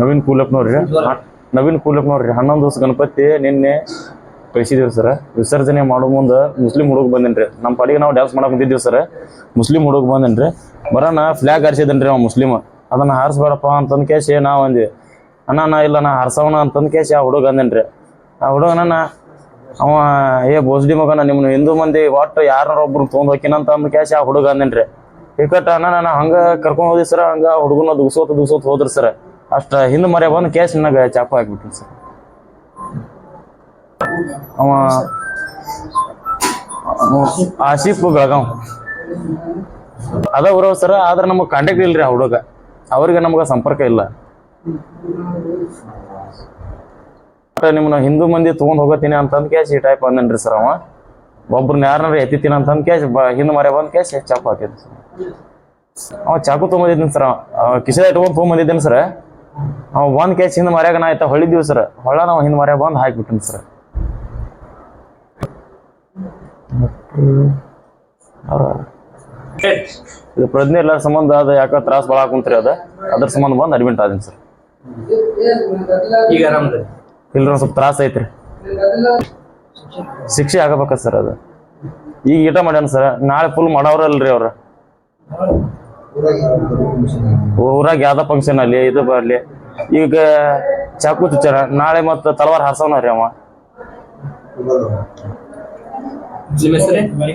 ನವೀನ್ ಕೂಲಪ್ನವ್ರಿ ನವೀನ್ ಕೂಲಪ್ನವ್ರಿ 11 ದಿವಸ ಗಣಪತಿ ನಿನ್ನೆ ಕಳಿಸಿದೀವಿ ಸರ್. ವಿಸರ್ಜನೆ ಮಾಡೋ ಮುಂದೆ ಮುಸ್ಲಿಂ ಹುಡುಗ ಬಂದೇನ್ರಿ. ನಮ್ಮ ಪಾಡಿಗೆ ನಾವು ಡ್ಯಾನ್ಸ್ ಮಾಡಕ್ ಕುಂತಿದ್ದೀವಿ ಸರ್. ಮುಸ್ಲಿಂ ಹುಡುಗ ಬಂದೇನ್ರಿ. ಬರೋಣ ಫ್ಲಾಗ್ ಹಾರಿಸಿದನ್ರಿ ಅವ ಮುಸ್ಲಿಮ್. ಅದನ್ನ ಹಾರಿಸ್ಬೇಡಪ್ಪ ಅಂತಂದು ಕೇಸಿ ನಾವು ಅಂದ್ವಿ. ಅಣ್ಣ ಇಲ್ಲ ನಾ ಹಾರ್ಸವಣ ಅಂತಂದು ಕೇಸಿ ಆ ಹುಡುಗ ಅಂದೇನ್ರಿ. ಆ ಹುಡುಗನ ಅವ ಬೋಸ್ಡಿ ಮಗನ ನಿಮ್ನು ಹಿಂದೂ ಮಂದಿ ಒಟ್ಟು ಯಾರು ಒಬ್ರು ತೊಗೊಂಡ್ ಹೋಕಿನಂತ ಅಂದ್ ಕೇಸಿ ಆ ಹುಡುಗ ಅಂದೇನ್ರಿ. ಟಿಕೆಟ್ ಅಣ್ಣ ನಾನು ಹಂಗ ಕರ್ಕೊಂಡ್ ಹೋದಿ ಸರ್. ಹಂಗ ಹುಡುಗನ ದುಗ್ಸೋತ್ ಹೋದ್ರಿ ಸರ್. ಅಷ್ಟ ಹಿಂದ್ ಮರೆ ಬಂದು ಕೇಸ್ ನನಗೆ ಚಾಕು ಹಾಕ್ಬಿಟ್ರಿ ಸರ್. ಅವ ಆಸಿಫ್ ಬೆಳಗಾವ್ ಅದ ಊರವ್ ಸರ್. ಆದ್ರೆ ನಮಗ್ ಕಾಂಟ್ಯಾಕ್ಟ್ ಇಲ್ರಿ ಆ ಹುಡುಗ. ಅವ್ರಿಗೆ ನಮ್ಗ ಸಂಪರ್ಕ ಇಲ್ಲ. ನಿಮ್ನ ಹಿಂದೂ ಮಂದಿ ತಗೊಂಡ್ ಹೋಗತೀನಿ ಅಂತಂದ್ ಕೇಸಿ ಈ ಟೈಪ್ ಅಂದನ್ರಿ ಸರ್. ಅವ ಒಬ್ರನ್ನ ಯಾರನ್ನಾರ ಎತ್ತಿತೀನಿ ಅಂತಂದ್ ಕೇಸಿ ಹಿಂದ್ ಮರೆ ಬಂದ್ ಕೇಸಿ ಚಾಕು ಹಾಕಿದ್ರಿ ಸರ್. ಅವ ಚಾಕು ತೊಗೊಂಬಂದಿದ್ದೀನಿ ಸರ್. ಕಿಶೆ ಇಟ್ಕೊಂಡ್ ತೊಗೊಂಬಂದಿದ್ದೇನೆ ಸರ್. ಅವ ಒಂದ್ ಕೇಸ್ ಹಿಂದ್ ಮರ್ಯಾಗ ನಾ ಆಯ್ತಾ ಹೊಳಿದೀವಿ ಸರ್. ಹೊಳ ನಾವು ಹಿಂದ್ ಮರ್ಯಾಗ ಬಂದ್ ಹಾಕ್ಬಿಟ್ಟಿನಿ ಸರ್. ಇದು ಪ್ರಜ್ಞೆ ಎಲ್ಲರ ಸಂಬಂಧ ಅದ ಯಾಕ ತ್ರಾಸ ಭಾಳ ಕುಂತ್ರಿ ಅದ್ರ ಸಂಬಂಧ ಬಂದ್ ಅಡ್ಮಿಟ್ ಆದೀನಿ ಸರ್. ಈಗ ಆರಾಮದ ಇಲ್ರಿ ಒಂದ್ ಸ್ವಲ್ಪ ತ್ರಾಸ ಐತ್ರಿ. ಶಿಕ್ಷೆ ಆಗಬೇಕ ಸರ್. ಅದು ಈಗ ಈಟ ಮಾಡ್ಯಾನ ಸರ್. ನಾಳೆ ಫುಲ್ ಮಾಡವ್ರಲ್ರಿ ಅವ್ರ ಊರಾಗ ಯಾವ್ದ ಫಂಕ್ಷನ್ ಅಲ್ಲಿ ಇದು ಬರ್ಲಿ. ಈಗ ಚಾಕು ಚುಚ್ಚಾರ. ನಾಳೆ ಮತ್ತ ತಲವಾರ್ ಹಾರ್ಸವನ ರೀ ಅವ.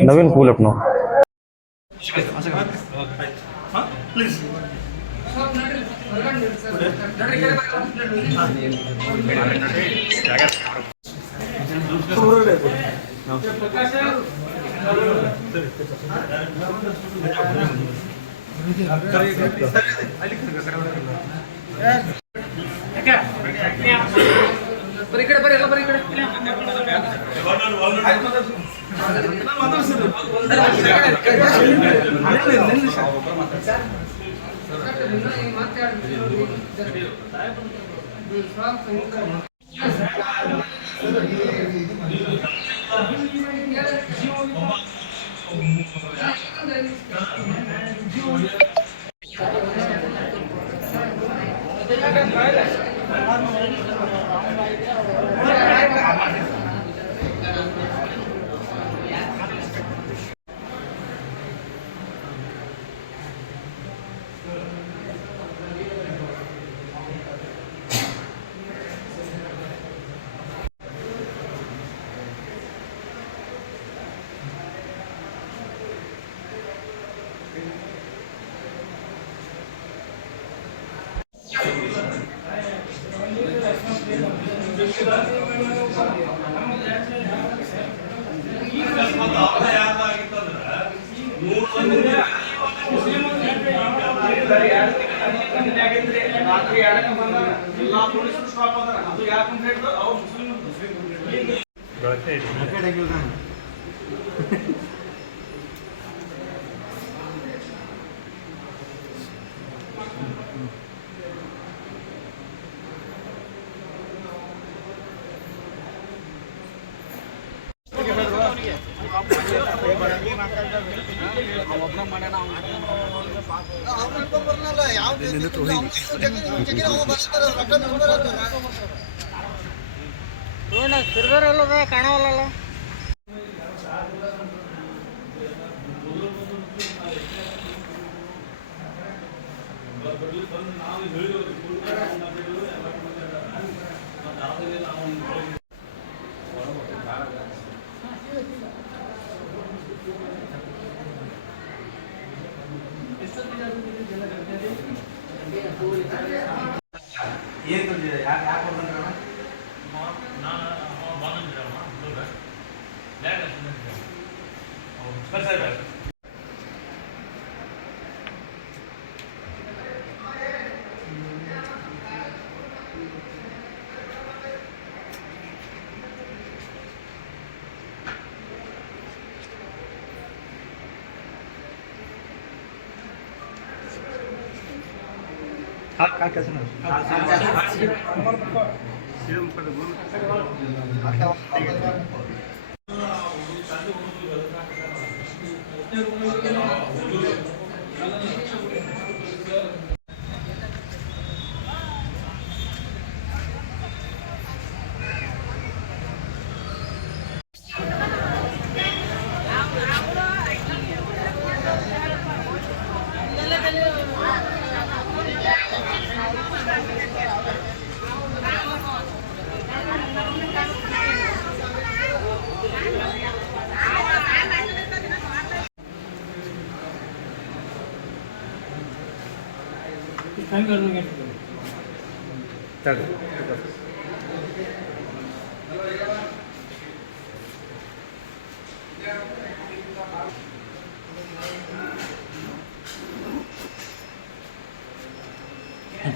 ನವೀನ್ ಕೂಲಪ್ನವ್. ಕಾಣವಲ್ಲ.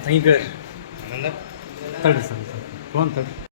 ತಂಗಿ ತಡ್ರಿ ಸರ್ ಫೋನ್ ತಡ್ರಿ